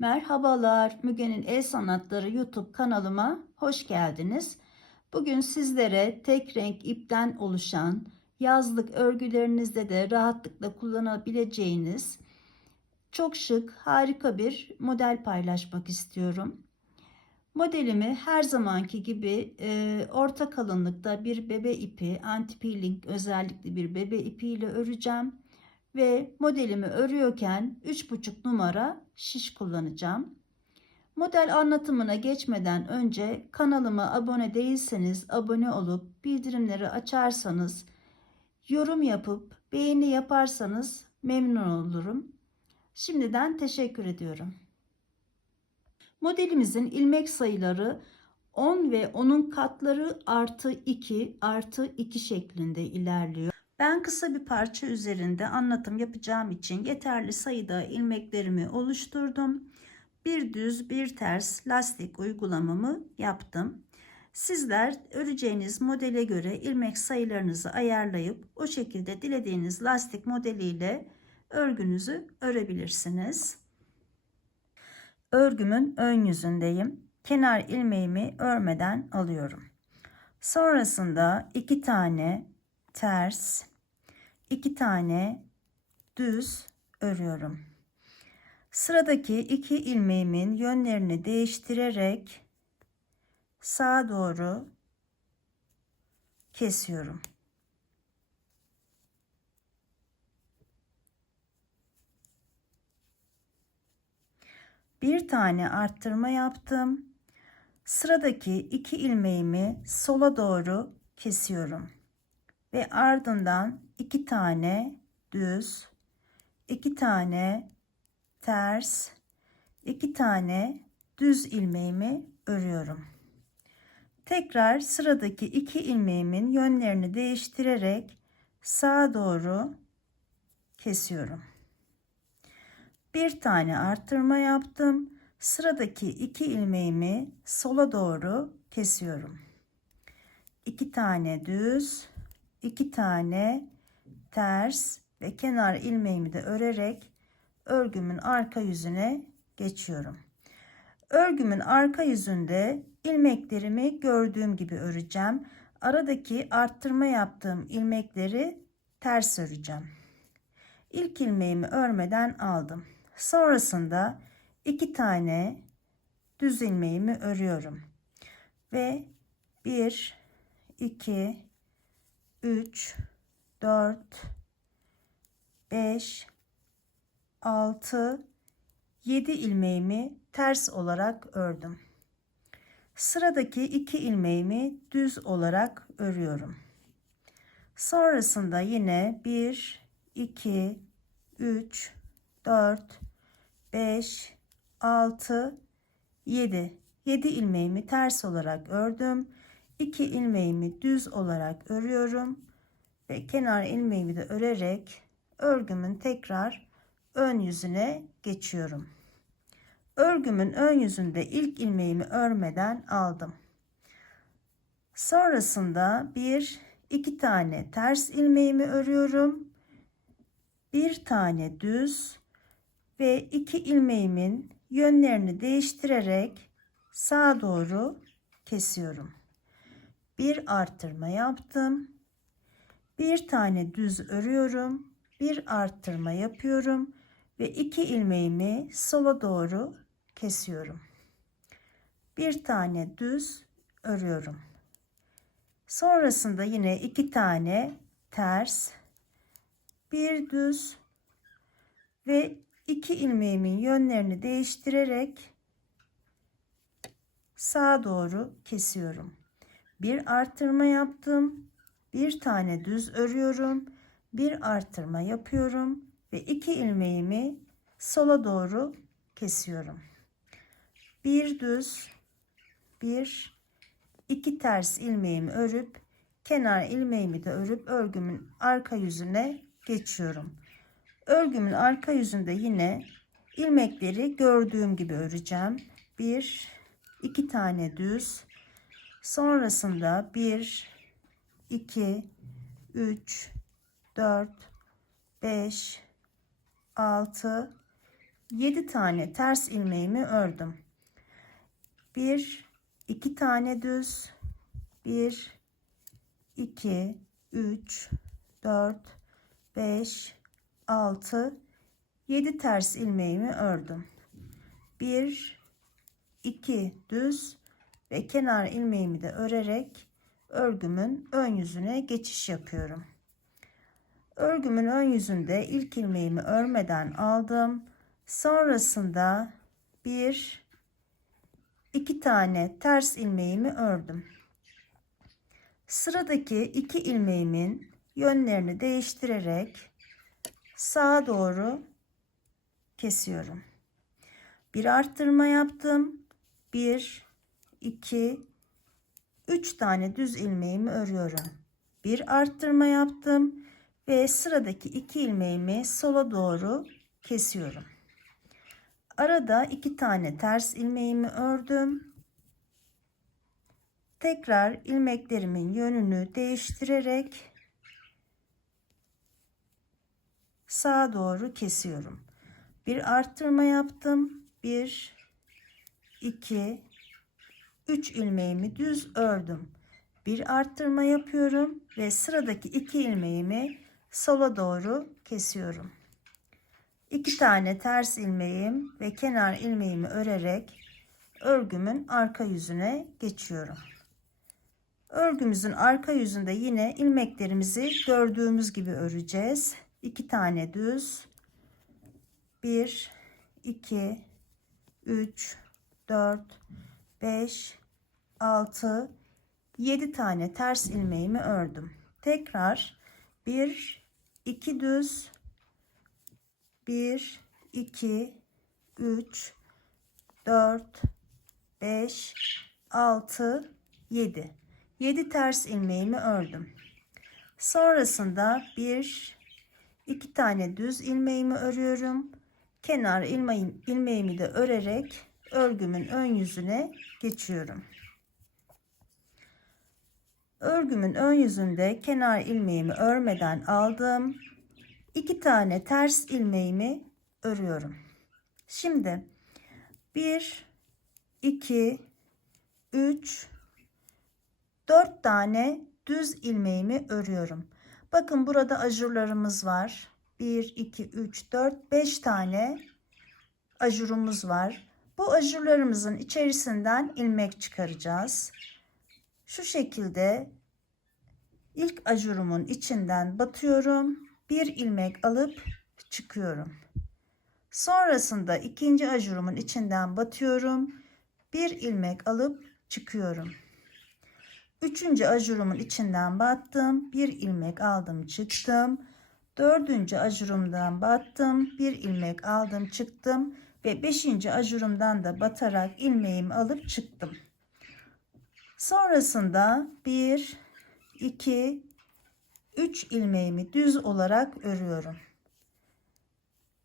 Merhabalar, Müge'nin El Sanatları YouTube kanalıma hoş geldiniz. Bugün sizlere tek renk ipten oluşan yazlık örgülerinizde de rahatlıkla kullanabileceğiniz çok şık, harika bir model paylaşmak istiyorum. Modelimi her zamanki gibi e, orta kalınlıkta bir bebe ipi, anti peeling özellikle bir bebe ipi ile öreceğim ve modelimi örüyorken 3,5 numara şiş kullanacağım. Model anlatımına geçmeden önce kanalıma abone değilseniz abone olup bildirimleri açarsanız yorum yapıp beğeni yaparsanız memnun olurum. Şimdiden teşekkür ediyorum. Modelimizin ilmek sayıları 10 ve onun katları artı 2 artı 2 şeklinde ilerliyor. Ben kısa bir parça üzerinde anlatım yapacağım için yeterli sayıda ilmeklerimi oluşturdum. Bir düz bir ters lastik uygulamamı yaptım. Sizler öreceğiniz modele göre ilmek sayılarınızı ayarlayıp o şekilde dilediğiniz lastik modeliyle örgünüzü örebilirsiniz. Örgümün ön yüzündeyim. Kenar ilmeğimi örmeden alıyorum. Sonrasında iki tane ters, iki tane düz örüyorum. Sıradaki iki ilmeğimin yönlerini değiştirerek sağa doğru kesiyorum. Bir tane arttırma yaptım. Sıradaki iki ilmeğimi sola doğru kesiyorum ve ardından iki tane düz, iki tane ters, iki tane düz ilmeğimi örüyorum. Tekrar sıradaki iki ilmeğimin yönlerini değiştirerek sağa doğru kesiyorum. Bir tane arttırma yaptım. Sıradaki iki ilmeğimi sola doğru kesiyorum. İki tane düz, iki tane ters ve kenar ilmeğimi de örerek örgümün arka yüzüne geçiyorum. Örgümün arka yüzünde ilmeklerimi gördüğüm gibi öreceğim. Aradaki arttırma yaptığım ilmekleri ters öreceğim. İlk ilmeğimi örmeden aldım. Sonrasında iki tane düz ilmeğimi örüyorum. Ve 1 2 3 4 5 6 7 ilmeğimi ters olarak ördüm. Sıradaki iki ilmeğimi düz olarak örüyorum. Sonrasında yine 1 2 3 4 5 6 7 7 ilmeğimi ters olarak ördüm. 2 ilmeğimi düz olarak örüyorum ve kenar ilmeğimi de örerek örgümün tekrar ön yüzüne geçiyorum. Örgümün ön yüzünde ilk ilmeğimi örmeden aldım. Sonrasında bir iki tane ters ilmeğimi örüyorum. Bir tane düz ve iki ilmeğimin yönlerini değiştirerek sağa doğru kesiyorum. Bir arttırma yaptım. Bir tane düz örüyorum. Bir arttırma yapıyorum ve iki ilmeğimi sola doğru kesiyorum. Bir tane düz örüyorum. Sonrasında yine iki tane ters, bir düz ve iki ilmeğimin yönlerini değiştirerek sağa doğru kesiyorum. Bir arttırma yaptım. Bir tane düz örüyorum. Bir arttırma yapıyorum ve iki ilmeğimi sola doğru kesiyorum. Bir düz, bir iki ters ilmeğimi örüp kenar ilmeğimi de örüp örgümün arka yüzüne geçiyorum. Örgümün arka yüzünde yine ilmekleri gördüğüm gibi öreceğim. Bir, iki tane düz. Sonrasında bir, iki, üç, dört, beş, altı, 7 tane ters ilmeğimi ördüm. 1 2 tane düz 1 2 3 4 5 6 7 ters ilmeğimi ördüm. 1 2 düz ve kenar ilmeğimi de örerek örgümün ön yüzüne geçiş yapıyorum. Örgümün ön yüzünde ilk ilmeğimi örmeden aldım. Sonrasında bir iki tane ters ilmeğimi ördüm. Sıradaki iki ilmeğimin yönlerini değiştirerek sağa doğru kesiyorum. Bir arttırma yaptım. 1 2 3 tane düz ilmeğimi örüyorum. Bir arttırma yaptım ve sıradaki iki ilmeğimi sola doğru kesiyorum. Arada iki tane ters ilmeğimi ördüm. Tekrar ilmeklerimin yönünü değiştirerek sağa doğru kesiyorum. Bir arttırma yaptım. 1 2 3 ilmeğimi düz ördüm. Bir arttırma yapıyorum ve sıradaki iki ilmeğimi sola doğru kesiyorum. İki tane ters ilmeğim ve kenar ilmeğimi örerek örgümün arka yüzüne geçiyorum. Örgümüzün arka yüzünde yine ilmeklerimizi gördüğümüz gibi öreceğiz. İki tane düz. 1 2 3 4 5 6 7 tane ters ilmeğimi ördüm. Tekrar 1 2 düz 1 2 3 4 5 6 7 7 ters ilmeğimi ördüm. Sonrasında 1 2 tane düz ilmeğimi örüyorum. Kenar ilmeğim, ilmeğimi de örerek örgümün ön yüzüne geçiyorum. Örgümün ön yüzünde kenar ilmeğimi örmeden aldım. 2 tane ters ilmeğimi örüyorum. Şimdi 1 2 3 4 tane düz ilmeğimi örüyorum. Bakın burada ajurlarımız var. 1 2 3 4 5 tane ajurumuz var. Bu ajurlarımızın içerisinden ilmek çıkaracağız. Şu şekilde ilk ajurumun içinden batıyorum. Bir ilmek alıp çıkıyorum. Sonrasında ikinci ajurumun içinden batıyorum. Bir ilmek alıp çıkıyorum. Üçüncü ajurumun içinden battım. Bir ilmek aldım çıktım. Dördüncü ajurumdan battım. Bir ilmek aldım çıktım. Ve beşinci ajurumdan da batarak ilmeğimi alıp çıktım. Sonrasında 1, 2, 3 ilmeğimi düz olarak örüyorum.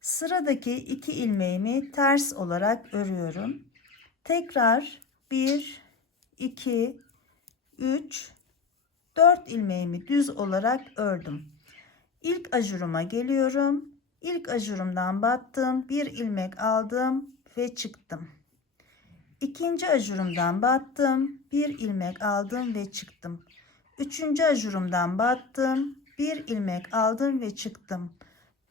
Sıradaki iki ilmeğimi ters olarak örüyorum. Tekrar 1, 2, 3, 4 ilmeğimi düz olarak ördüm. İlk ajuruma geliyorum. İlk ajurumdan battım. Bir ilmek aldım ve çıktım. İkinci ajurumdan battım. Bir ilmek aldım ve çıktım. Üçüncü ajurumdan battım. Bir ilmek aldım ve çıktım.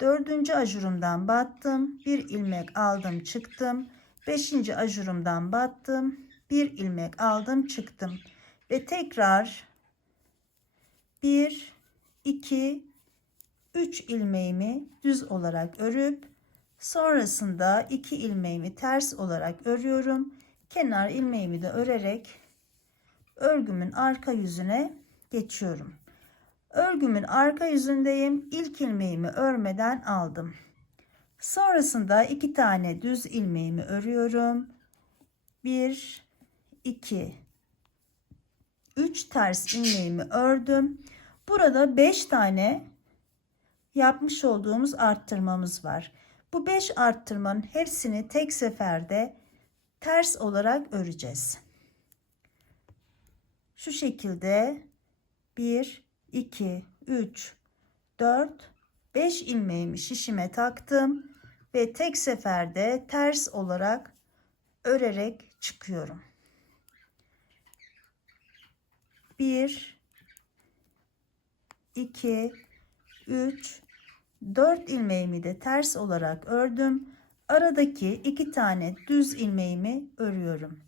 Dördüncü ajurumdan battım. Bir ilmek aldım çıktım. Beşinci ajurumdan battım. Bir ilmek aldım çıktım. Ve tekrar bir, iki, üç ilmeğimi düz olarak örüp sonrasında iki ilmeğimi ters olarak örüyorum. Kenar ilmeğimi de örerek örgümün arka yüzüne geçiyorum. Örgümün arka yüzündeyim. İlk ilmeğimi örmeden aldım. Sonrasında iki tane düz ilmeğimi örüyorum. 1 2 3 ters ilmeğimi ördüm. Burada 5 tane yapmış olduğumuz arttırmamız var. Bu 5 arttırmanın hepsini tek seferde ters olarak öreceğiz. Şu şekilde 1 2 3 4 5 ilmeğimi şişime taktım ve tek seferde ters olarak örerek çıkıyorum. 1 2 3 4 ilmeğimi de ters olarak ördüm. Aradaki iki tane düz ilmeğimi örüyorum.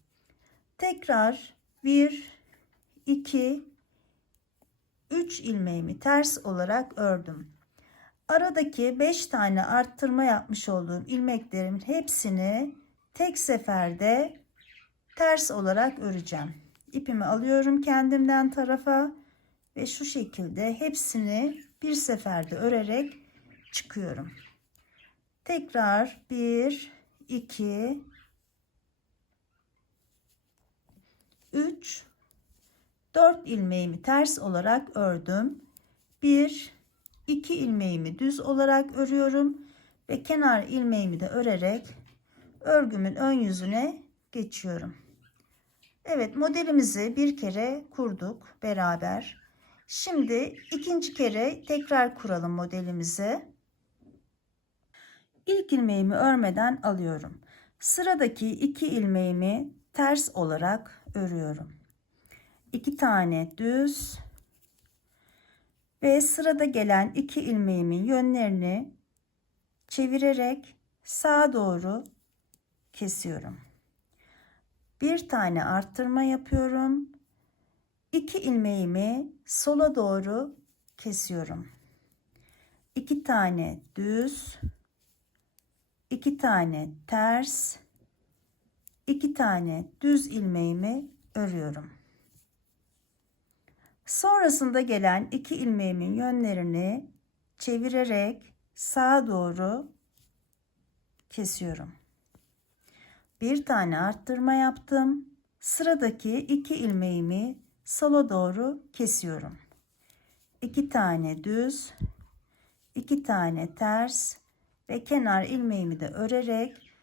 Tekrar 1 2 3 ilmeğimi ters olarak ördüm. Aradaki 5 tane arttırma yapmış olduğum ilmeklerimin hepsini tek seferde ters olarak öreceğim. İpimi alıyorum kendimden tarafa ve şu şekilde hepsini bir seferde örerek çıkıyorum. Tekrar 1 2 3 4 ilmeğimi ters olarak ördüm. 1 2 ilmeğimi düz olarak örüyorum ve kenar ilmeğimi de örerek örgümün ön yüzüne geçiyorum. Evet modelimizi bir kere kurduk beraber. Şimdi ikinci kere tekrar kuralım modelimizi. İlk ilmeğimi örmeden alıyorum. Sıradaki iki ilmeğimi ters olarak örüyorum. İki tane düz ve sırada gelen iki ilmeğimin yönlerini çevirerek sağa doğru kesiyorum. Bir tane arttırma yapıyorum. İki ilmeğimi sola doğru kesiyorum. İki tane düz, iki tane ters, iki tane düz ilmeğimi örüyorum. Sonrasında gelen iki ilmeğimin yönlerini çevirerek sağa doğru kesiyorum. Bir tane arttırma yaptım. Sıradaki iki ilmeğimi sola doğru kesiyorum. İki tane düz, iki tane ters ve kenar ilmeğimi de örerek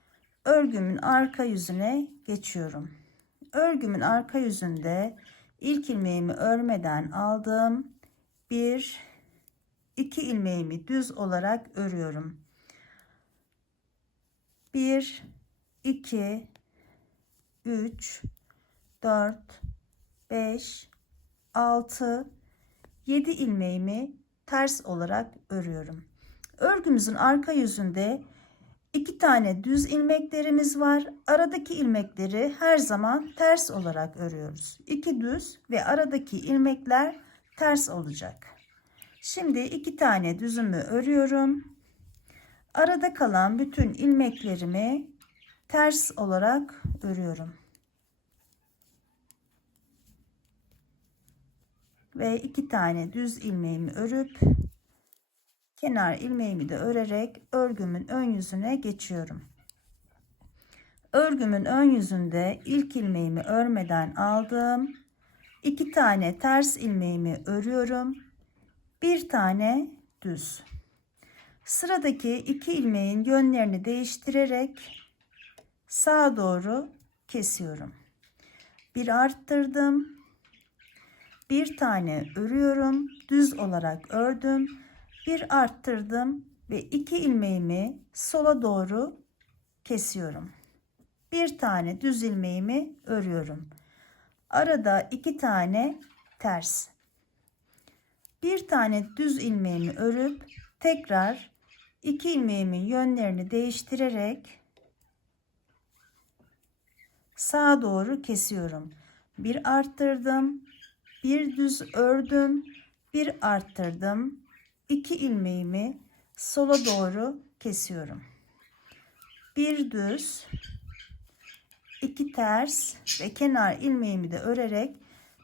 örgümün arka yüzüne geçiyorum. Örgümün arka yüzünde ilk ilmeğimi örmeden aldım. Bir, iki ilmeğimi düz olarak örüyorum. Bir, iki, üç, dört, beş, altı, yedi ilmeğimi ters olarak örüyorum. Örgümüzün arka yüzünde iki tane düz ilmeklerimiz var. Aradaki ilmekleri her zaman ters olarak örüyoruz. İki düz ve aradaki ilmekler ters olacak. Şimdi iki tane düzümü örüyorum. Arada kalan bütün ilmeklerimi ters olarak örüyorum. Ve iki tane düz ilmeğimi örüp kenar ilmeğimi de örerek örgümün ön yüzüne geçiyorum. Örgümün ön yüzünde ilk ilmeğimi örmeden aldım. iki tane ters ilmeğimi örüyorum. Bir tane düz. Sıradaki iki ilmeğin yönlerini değiştirerek sağa doğru kesiyorum. Bir arttırdım. Bir tane örüyorum. Düz olarak ördüm bir arttırdım ve iki ilmeğimi sola doğru kesiyorum. Bir tane düz ilmeğimi örüyorum. Arada iki tane ters. Bir tane düz ilmeğimi örüp tekrar iki ilmeğimin yönlerini değiştirerek sağa doğru kesiyorum. Bir arttırdım, bir düz ördüm, bir arttırdım, 2 ilmeğimi sola doğru kesiyorum. Bir düz, iki ters ve kenar ilmeğimi de örerek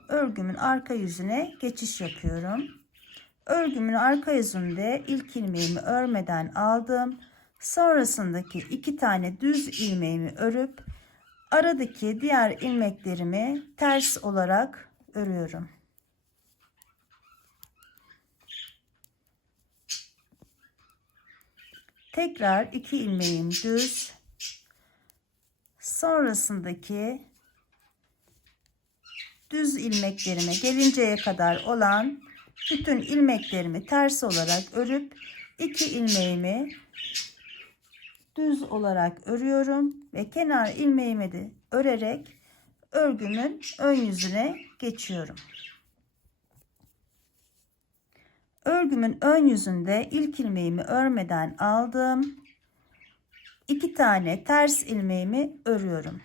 örgümün arka yüzüne geçiş yapıyorum. Örgümün arka yüzünde ilk ilmeğimi örmeden aldım. Sonrasındaki iki tane düz ilmeğimi örüp aradaki diğer ilmeklerimi ters olarak örüyorum. Tekrar iki ilmeğim düz. Sonrasındaki düz ilmeklerime gelinceye kadar olan bütün ilmeklerimi ters olarak örüp iki ilmeğimi düz olarak örüyorum ve kenar ilmeğimi de örerek örgümün ön yüzüne geçiyorum. Örgümün ön yüzünde ilk ilmeğimi örmeden aldım. İki tane ters ilmeğimi örüyorum.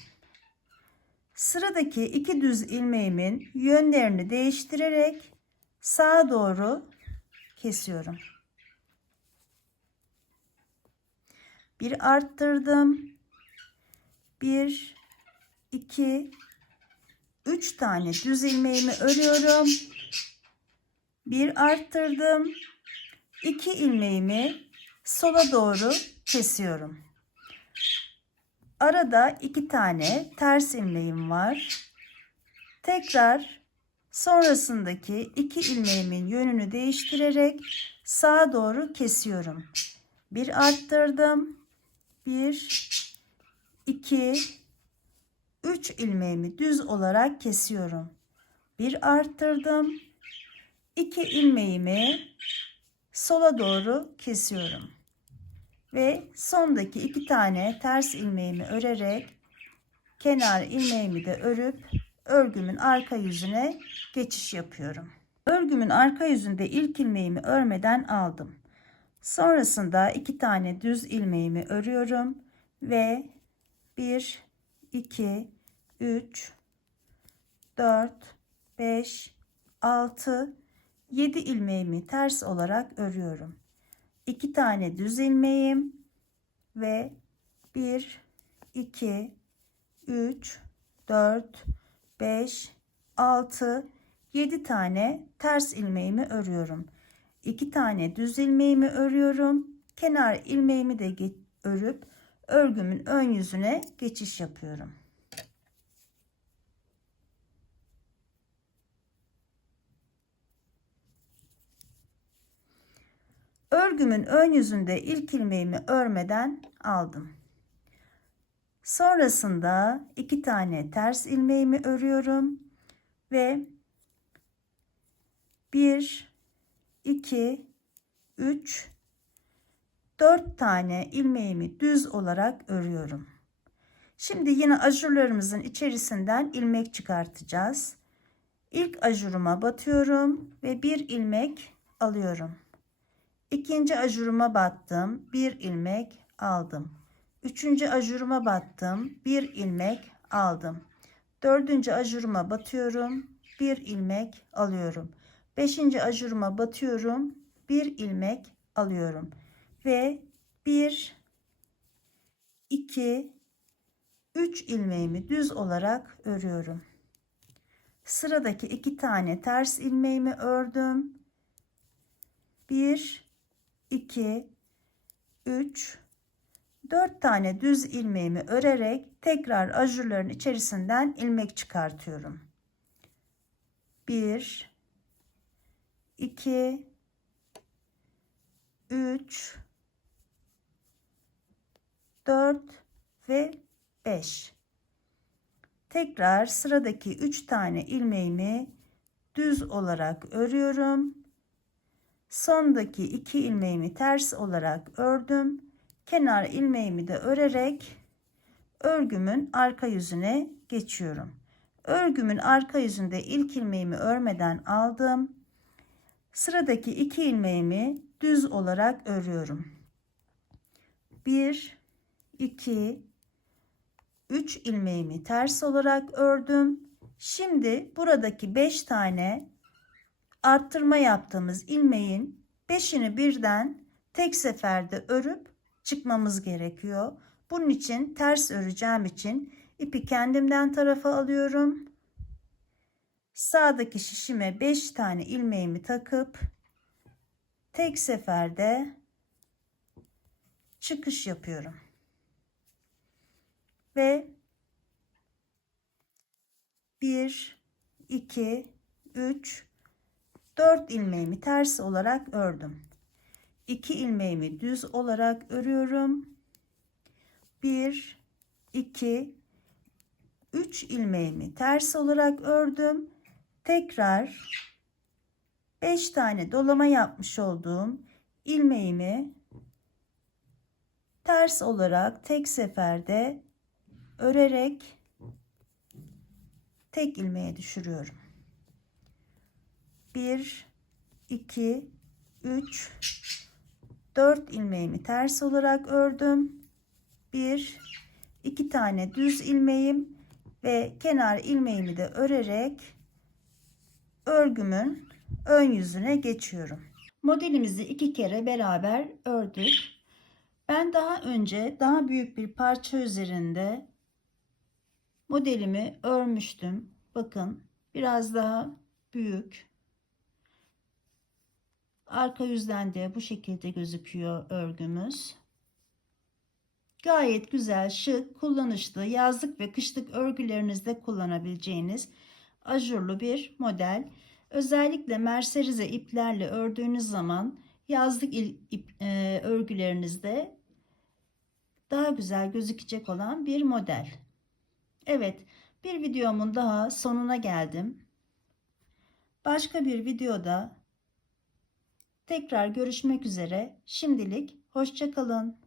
Sıradaki iki düz ilmeğimin yönlerini değiştirerek sağa doğru kesiyorum. Bir arttırdım. Bir, iki, üç tane düz ilmeğimi örüyorum. Bir arttırdım. İki ilmeğimi sola doğru kesiyorum. Arada iki tane ters ilmeğim var. Tekrar sonrasındaki iki ilmeğimin yönünü değiştirerek sağa doğru kesiyorum. Bir arttırdım. Bir, iki, üç ilmeğimi düz olarak kesiyorum. Bir arttırdım. İki ilmeğimi sola doğru kesiyorum ve sondaki iki tane ters ilmeğimi örerek kenar ilmeğimi de örüp örgümün arka yüzüne geçiş yapıyorum. Örgümün arka yüzünde ilk ilmeğimi örmeden aldım. Sonrasında iki tane düz ilmeğimi örüyorum ve 1 2 3 4 5 6 7 ilmeğimi ters olarak örüyorum. 2 tane düz ilmeğim ve 1 2 3 4 5 6 7 tane ters ilmeğimi örüyorum. 2 tane düz ilmeğimi örüyorum. Kenar ilmeğimi de örüp örgümün ön yüzüne geçiş yapıyorum. Örgümün ön yüzünde ilk ilmeğimi örmeden aldım. Sonrasında iki tane ters ilmeğimi örüyorum ve 1 2 3 4 tane ilmeğimi düz olarak örüyorum. Şimdi yine ajurlarımızın içerisinden ilmek çıkartacağız. İlk ajuruma batıyorum ve bir ilmek alıyorum. İkinci ajuruma battım. Bir ilmek aldım. Üçüncü ajuruma battım. Bir ilmek aldım. Dördüncü ajuruma batıyorum. Bir ilmek alıyorum. Beşinci ajuruma batıyorum. Bir ilmek alıyorum. Ve bir, iki, üç ilmeğimi düz olarak örüyorum. Sıradaki iki tane ters ilmeğimi ördüm. Bir, 2 3 4 tane düz ilmeğimi örerek tekrar ajurların içerisinden ilmek çıkartıyorum. 1 2 3 4 ve 5 tekrar sıradaki 3 tane ilmeğimi düz olarak örüyorum sondaki iki ilmeğimi ters olarak ördüm. Kenar ilmeğimi de örerek örgümün arka yüzüne geçiyorum. Örgümün arka yüzünde ilk ilmeğimi örmeden aldım. Sıradaki iki ilmeğimi düz olarak örüyorum. 1 2 3 ilmeğimi ters olarak ördüm. Şimdi buradaki 5 tane arttırma yaptığımız ilmeğin beşini birden tek seferde örüp çıkmamız gerekiyor. Bunun için ters öreceğim için ipi kendimden tarafa alıyorum. Sağdaki şişime 5 tane ilmeğimi takıp tek seferde çıkış yapıyorum. Ve 1 2 3 4 ilmeğimi ters olarak ördüm. 2 ilmeğimi düz olarak örüyorum. 1 2 3 ilmeğimi ters olarak ördüm. Tekrar 5 tane dolama yapmış olduğum ilmeğimi ters olarak tek seferde örerek tek ilmeğe düşürüyorum. 1 2 3 4 ilmeğimi ters olarak ördüm. 1 2 tane düz ilmeğim ve kenar ilmeğimi de örerek örgümün ön yüzüne geçiyorum. Modelimizi iki kere beraber ördük. Ben daha önce daha büyük bir parça üzerinde modelimi örmüştüm. Bakın biraz daha büyük. Arka yüzden de bu şekilde gözüküyor örgümüz. Gayet güzel, şık, kullanışlı, yazlık ve kışlık örgülerinizde kullanabileceğiniz ajurlu bir model. Özellikle merserize iplerle ördüğünüz zaman yazlık ip, e, örgülerinizde daha güzel gözükecek olan bir model. Evet, bir videomun daha sonuna geldim. Başka bir videoda tekrar görüşmek üzere. Şimdilik hoşça kalın.